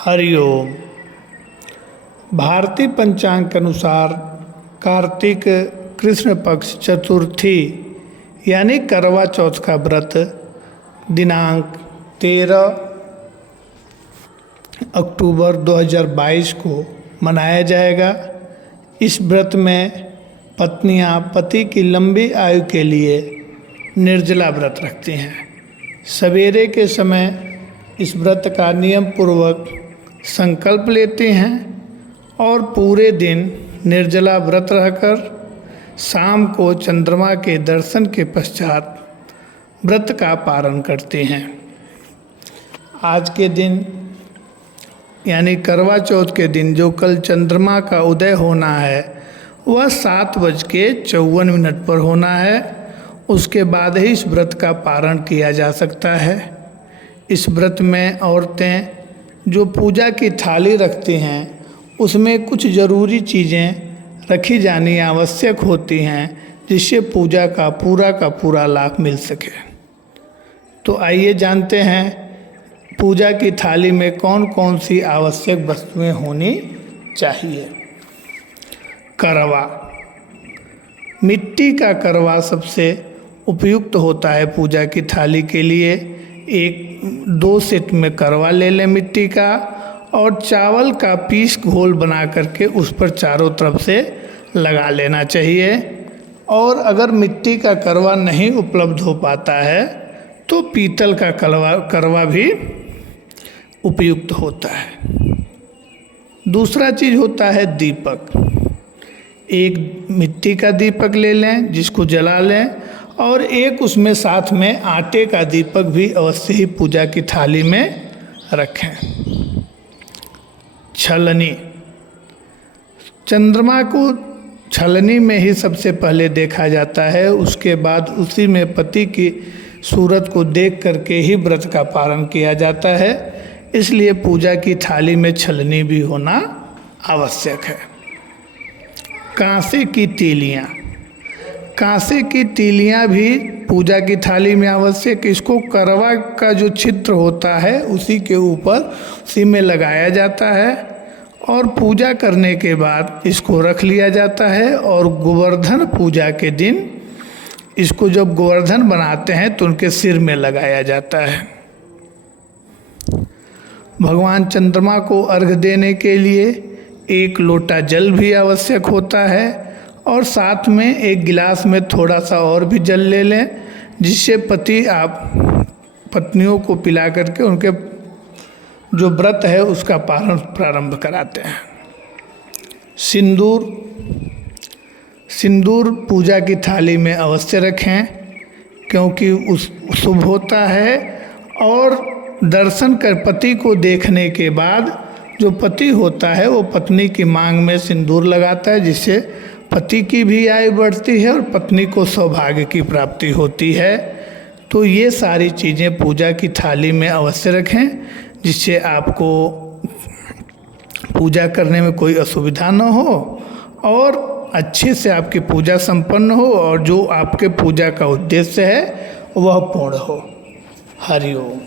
हरिओम। भारतीय पंचांग के अनुसार कार्तिक कृष्ण पक्ष चतुर्थी यानी करवा चौथ का व्रत दिनांक 13 अक्टूबर 2022 को मनाया जाएगा। इस व्रत में पत्नियां पति की लंबी आयु के लिए निर्जला व्रत रखती हैं। सवेरे के समय इस व्रत का नियम पूर्वक संकल्प लेते हैं और पूरे दिन निर्जला व्रत रहकर शाम को चंद्रमा के दर्शन के पश्चात व्रत का पारण करते हैं। आज के दिन यानी करवा चौथ के दिन जो कल चंद्रमा का उदय होना है वह 7:54 पर होना है। उसके बाद ही इस व्रत का पारण किया जा सकता है। इस व्रत में औरतें जो पूजा की थाली रखती हैं उसमें कुछ ज़रूरी चीज़ें रखी जानी आवश्यक होती हैं जिससे पूजा का पूरा लाभ मिल सके। तो आइए जानते हैं पूजा की थाली में कौन कौन सी आवश्यक वस्तुएं होनी चाहिए। करवा, मिट्टी का करवा सबसे उपयुक्त होता है पूजा की थाली के लिए। 2 सेट में करवा ले लें मिट्टी का और चावल का पीस घोल बना करके उस पर चारों तरफ से लगा लेना चाहिए। और अगर मिट्टी का करवा नहीं उपलब्ध हो पाता है तो पीतल का करवा भी उपयुक्त होता है। दूसरा चीज़ होता है दीपक। एक मिट्टी का दीपक ले लें जिसको जला लें और एक उसमें साथ में आटे का दीपक भी अवश्य ही पूजा की थाली में रखें। छलनी, चंद्रमा को छलनी में ही सबसे पहले देखा जाता है। उसके बाद उसी में पति की सूरत को देख करके ही व्रत का पारण किया जाता है। इसलिए पूजा की थाली में छलनी भी होना आवश्यक है। कांसे की तीलियाँ, कांसे की तीलियाँ भी पूजा की थाली में आवश्यक। इसको करवा का जो छिद्र होता है उसी के ऊपर उसी में लगाया जाता है और पूजा करने के बाद इसको रख लिया जाता है। और गोवर्धन पूजा के दिन इसको जब गोवर्धन बनाते हैं तो उनके सिर में लगाया जाता है। भगवान चंद्रमा को अर्घ्य देने के लिए 1 लोटा जल भी आवश्यक होता है और साथ में 1 गिलास में थोड़ा सा और भी जल ले लें जिससे पति आप पत्नियों को पिला करके उनके जो व्रत है उसका पारण प्रारंभ कराते हैं। सिंदूर, सिंदूर पूजा की थाली में अवश्य रखें क्योंकि उस शुभ होता है। और दर्शन कर पति को देखने के बाद जो पति होता है वो पत्नी की मांग में सिंदूर लगाता है जिससे पति की भी आयु बढ़ती है और पत्नी को सौभाग्य की प्राप्ति होती है। तो ये सारी चीज़ें पूजा की थाली में अवश्य रखें जिससे आपको पूजा करने में कोई असुविधा न हो और अच्छे से आपकी पूजा संपन्न हो और जो आपके पूजा का उद्देश्य है वह पूर्ण हो। हरिओम।